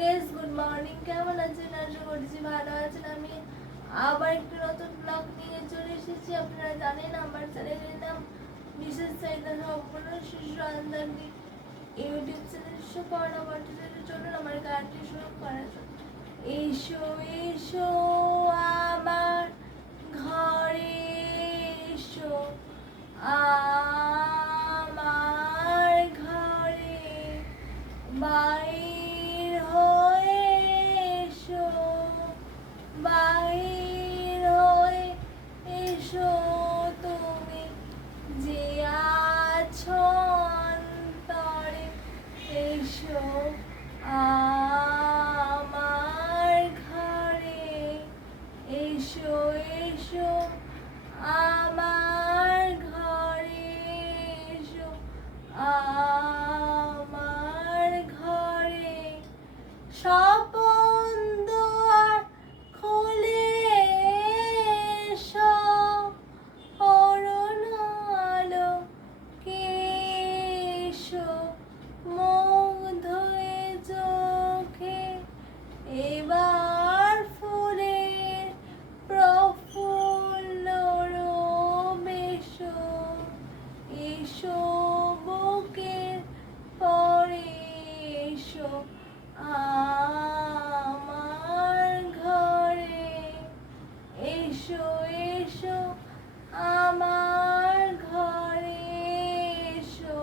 Guys good morning কেমন আছেন? আশা করছি ভালো আছেন। আমি আবার একটি নতুন ব্লগ নিয়ে চলে এসেছি। আপনারা জানেন আমার চ্যানেলের নাম বিশেষ চাহিদা সম্পূর্ণ শিশু আন্দানি ইউটিউব চ্যানেল শো সুপর্ণা ভট্টাচার্যের জন্য আমার গানটি শুরু জন্য এসো এসো। আমার ঘরে এসো এসো আমার এসো, আমার ঘরে এসো,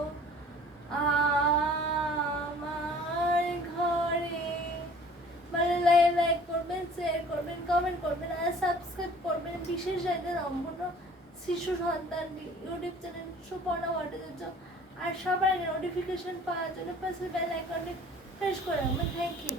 আমার ঘরে। ভালো লাগে লাইক করবেন শেয়ার করবেন কমেন্ট করবেন, আর সাবস্ক্রাইব করবেন। বিশেষ চাইতে সম্পূর্ণ শিশু সন্তান ইউটিউব চ্যানেল সুপর্ণা ভট্টাচার্য। আর সবার নোটিফিকেশন পাওয়ার জন্য পাশে বেল আইকনটি প্রেস করে রাখবেন। Thank you